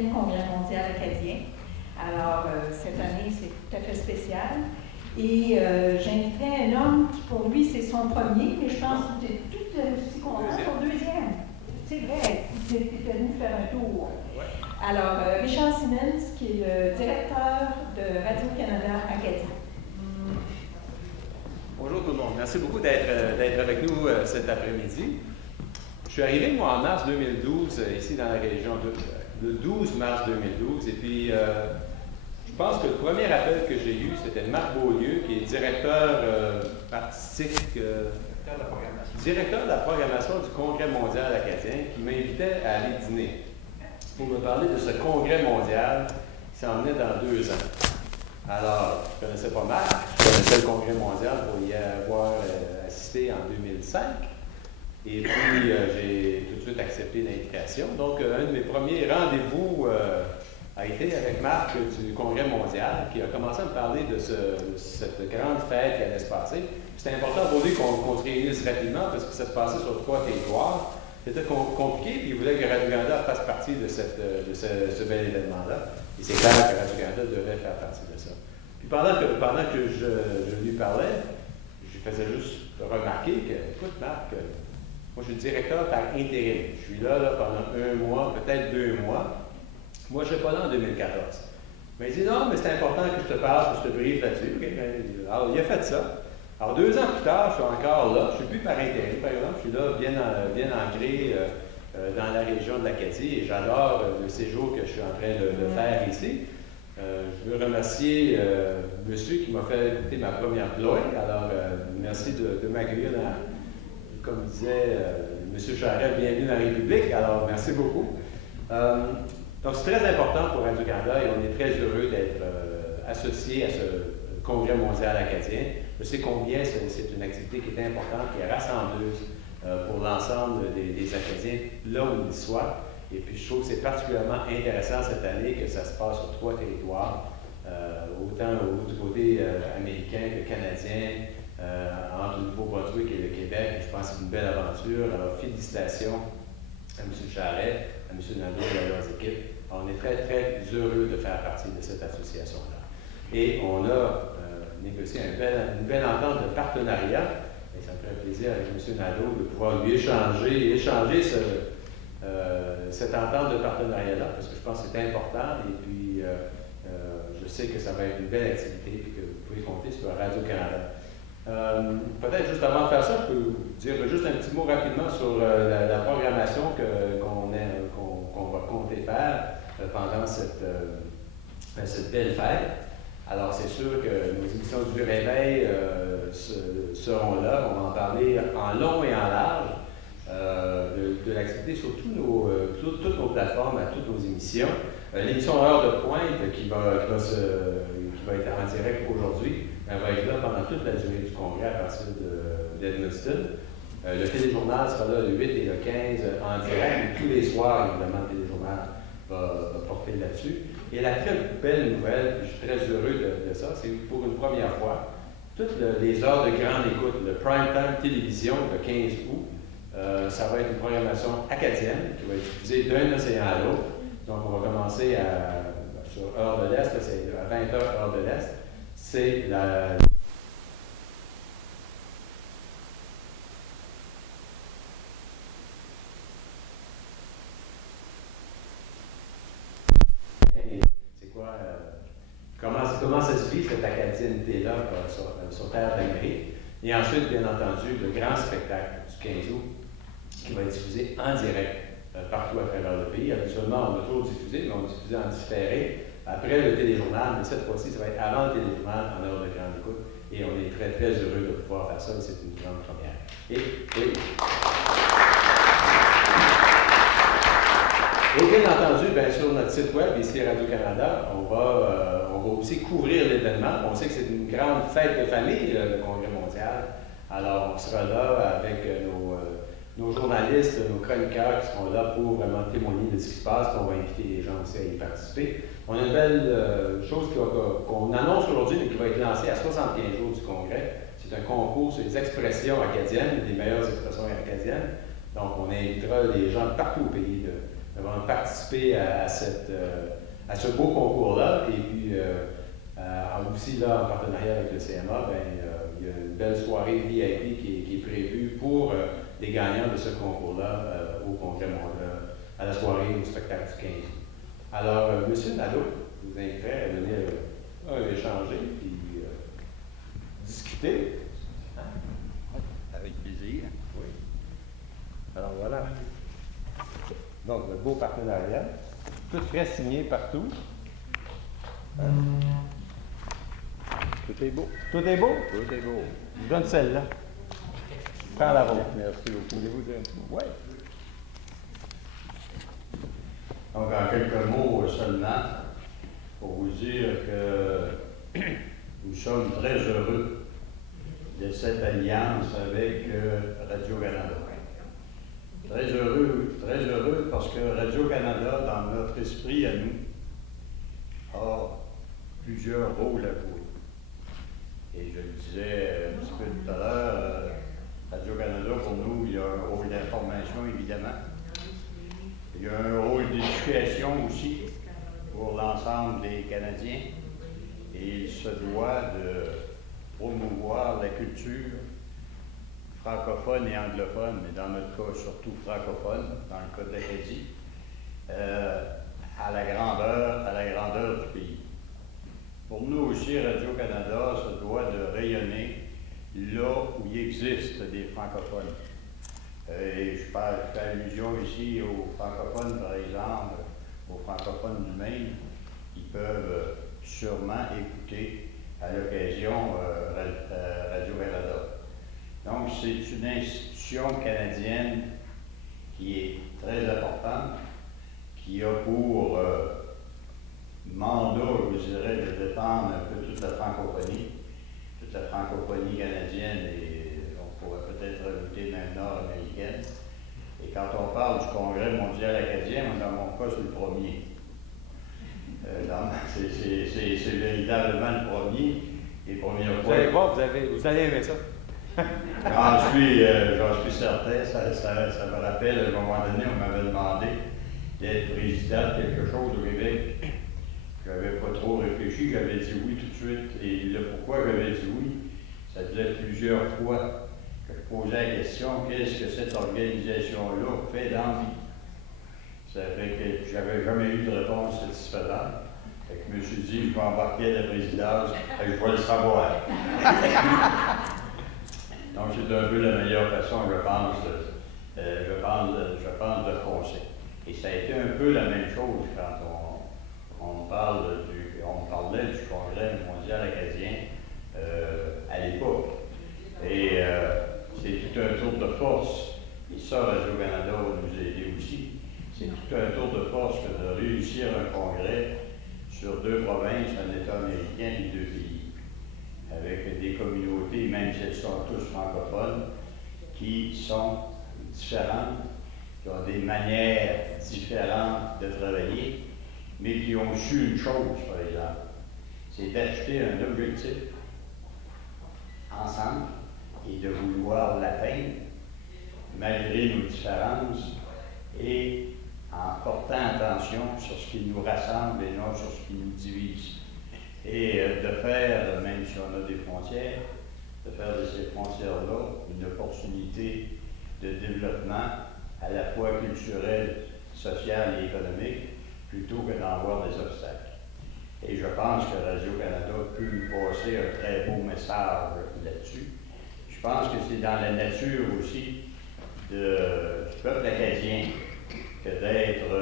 101e Congrès mondial acadien. Alors, cette année, c'est tout à fait spécial. Et j'inviterai un homme qui, pour lui, c'est son premier, mais je pense que tu es tout aussi content pour deuxième. C'est vrai, tu es venu faire un tour. Alors, Richard Simmons, qui est le directeur de Radio-Canada Acadie. Bonjour tout le monde. Merci beaucoup d'être avec nous cet après-midi. Je suis arrivé, moi, en mars 2012, ici dans la région, le 12 mars 2012, et puis je pense que le premier appel que j'ai eu, c'était Marc Beaulieu, qui est directeur artistique, directeur de la programmation du Congrès mondial acadien, qui m'invitait à aller dîner pour me parler de ce Congrès mondial qui s'en venait dans 2 ans. Alors, je ne connaissais pas Marc, je connaissais le Congrès mondial pour y avoir assisté en 2005. Et puis, j'ai tout de suite accepté l'invitation. Donc, un de mes premiers rendez-vous a été avec Marc du Congrès mondial, qui a commencé à me parler de cette grande fête qui allait se passer. C'était important pour lui qu'on se réunisse rapidement parce que ça se passait sur 3 territoires. C'était compliqué, puis il voulait que Radio-Canada fasse partie de ce bel événement-là. Et c'est clair que Radio-Canada devait faire partie de ça. Puis pendant que je lui parlais, je lui faisais juste remarquer que, écoute Marc, moi je suis directeur par intérim. Je suis là pendant 1 mois, peut-être 2 mois. Moi je ne serai pas là en 2014. Mais il dit non, mais c'est important que je te parle, que je te briefe là-dessus. Okay, alors il a fait ça. Alors 2 ans plus tard, je suis encore là. Je ne suis plus par intérim, par exemple. Je suis là bien ancré dans la région de l'Acadie et j'adore le séjour que je suis en train de faire ici. Je veux remercier monsieur qui m'a fait écouter ma première ploie. Alors, merci de m'accueillir comme disait monsieur Charest, bienvenue dans la République. Alors, merci beaucoup. Donc, c'est très important pour Radio-Canada et on est très heureux d'être associé à ce Congrès mondial acadien. Je sais combien c'est une activité qui est importante, qui est rassembleuse pour l'ensemble des Acadiens, là où ils soient. Et puis, je trouve que c'est particulièrement intéressant cette année que ça se passe sur 3 territoires, autant du côté américain que canadien, entre le Nouveau-Brunswick et le Québec. Je pense que c'est une belle aventure. Alors, félicitations à M. Charest, à M. Nadeau et à leurs équipes. On est très, très heureux de faire partie de cette association-là. Et on a négocié une belle entente de partenariat. Et ça me ferait plaisir avec M. Nadeau de pouvoir lui échanger cette entente de partenariat-là, parce que je pense que c'est important. Et puis, je sais que ça va être une belle activité et que vous pouvez compter sur Radio-Canada. Peut-être juste avant de faire ça, je peux vous dire juste un petit mot rapidement sur la programmation qu'on va compter faire pendant cette belle fête. Alors, c'est sûr que nos émissions du Réveil seront là. On va en parler en long et en large de l'activité sur toutes nos plateformes, à toutes nos émissions. L'émission Heure de pointe qui va être en direct aujourd'hui, elle va être là pendant toute la durée du congrès à partir d'Edmundston. Le téléjournal sera là le 8 et le 15 en direct. Tous les soirs, évidemment, le téléjournal va porter là-dessus. Et la très belle nouvelle, puis je suis très heureux de ça, c'est que pour une première fois, toutes les heures de grande écoute, le prime time télévision le 15 août, ça va être une programmation acadienne qui va être diffusée d'un océan à l'autre. Donc, on va commencer sur heure de l'Est, c'est à 20h heure de l'Est. C'est la... C'est quoi... Comment ça se vit, cette acadienneté-là sur terre d'Amérique? Et ensuite, bien entendu, le grand spectacle du 15 août qui va être diffusé en direct partout à travers le pays. Habituellement, on a toujours diffusé, mais on diffusait en différé après le téléjournal, mais cette fois-ci, ça va être avant le téléjournal en heure de grande écoute. Et on est très, très heureux de pouvoir faire ça, c'est une grande première. Et bien entendu, bien, sur notre site web, ici Radio-Canada, on va aussi couvrir l'événement. On sait que c'est une grande fête de famille, le Congrès mondial. Alors, on sera là avec nos journalistes, nos chroniqueurs qui seront là pour vraiment témoigner de ce qui se passe. On va inviter les gens aussi à y participer. On a une belle chose qu'on annonce aujourd'hui, mais qui va être lancée à 75 jours du Congrès. C'est un concours sur les expressions acadiennes, les meilleures expressions acadiennes. Donc, on invitera les gens de partout au pays d'avoir participé à ce beau concours-là. Et puis, aussi là, en partenariat avec le CMA, il y a une belle soirée VIP qui est prévue pour les gagnants de ce concours-là au Congrès mondial, à la soirée au spectacle du 15 août. Alors, M. Nadeau, je vous inviterai à venir échanger puis discuter. Avec plaisir. Oui. Alors voilà. Donc, le beau partenariat. Tout frais signé partout. Tout est beau. Tout est beau? Tout est beau. Je vous donne celle-là. Prends la vôtre. Merci beaucoup. Voulez-vous dire un petit mot? Oui. Donc, en quelques mots seulement, pour vous dire que nous sommes très heureux de cette alliance avec Radio-Canada. Très heureux parce que Radio-Canada, dans notre esprit à nous, a plusieurs rôles à jouer. Et je le disais un petit peu tout à l'heure, Radio-Canada, pour nous, il y a un rôle d'information, évidemment. Il y a un rôle d'éducation aussi pour l'ensemble des Canadiens. Et il se doit de promouvoir la culture francophone et anglophone, mais dans notre cas surtout francophone, dans le cas de l'Acadie, à la grandeur du pays. Pour nous aussi, Radio-Canada se doit de rayonner là où il existe des francophones. Et je fais allusion ici aux francophones, par exemple, aux francophones du Maine, qui peuvent sûrement écouter à l'occasion Radio-Canada. Donc, c'est une institution canadienne qui est très importante, qui a pour mandat, je vous dirais, de défendre un peu toute la francophonie canadienne et on pourrait peut-être ajouter même nord-américaine. Et quand on parle du Congrès mondial acadien, dans mon cas, c'est le premier. C'est véritablement le premier. Les premières Vous allez voir, vous allez aimer ça. J'en suis certain. Ça me rappelle, à un moment donné, on m'avait demandé d'être président de quelque chose au Québec. Je n'avais pas trop réfléchi, j'avais dit oui tout de suite. Et le pourquoi j'avais dit oui, ça faisait plusieurs fois que je posais la question, qu'est-ce que cette organisation-là fait dans la vie? Ça fait que j'avais jamais eu de réponse satisfaisante. Fait que je me suis dit, je vais embarquer à la présidence, et je vais le savoir. Donc, c'est un peu la meilleure façon, je pense, de foncer. Et ça a été un peu la même chose quand on parlait du Congrès mondial acadien à l'époque. Et c'est tout un tour de force, et ça, Radio-Canada va nous aider aussi. C'est tout un tour de force que de réussir un congrès sur 2 provinces, un État américain et 2 pays, avec des communautés, même si elles sont tous francophones, qui sont différentes, qui ont des manières différentes de travailler, mais qui ont su une chose, par exemple, c'est d'acheter un objectif ensemble et de vouloir l'atteindre, malgré nos différences, et en portant attention sur ce qui nous rassemble et non sur ce qui nous divise. Et de faire, même si on a des frontières, de faire de ces frontières-là une opportunité de développement à la fois culturel, social et économique, plutôt que d'en voir des obstacles. Et je pense que Radio-Canada peut nous passer un très beau message là-dessus. Je pense que c'est dans la nature aussi du peuple acadien que d'être,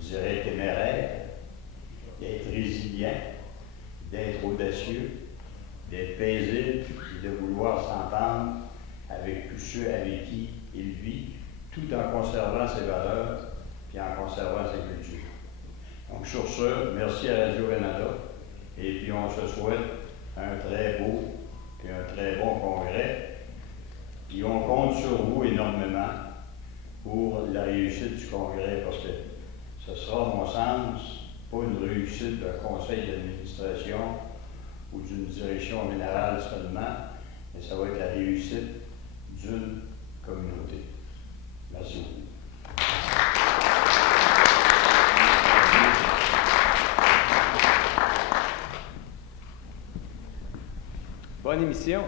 je dirais, téméraire, d'être résilient, d'être audacieux, d'être paisible et de vouloir s'entendre avec tous ceux avec qui il vit, tout en conservant ses valeurs et en conservant ses cultures. Donc sur ce, merci à Radio-Canada et puis on se souhaite un très beau et un très bon congrès. Puis on compte sur vous énormément pour la réussite du congrès parce que ce sera, à mon sens, pas une réussite d'un conseil d'administration ou d'une direction générale seulement, mais ça va être la réussite d'une communauté. Merci beaucoup. Bonne émission.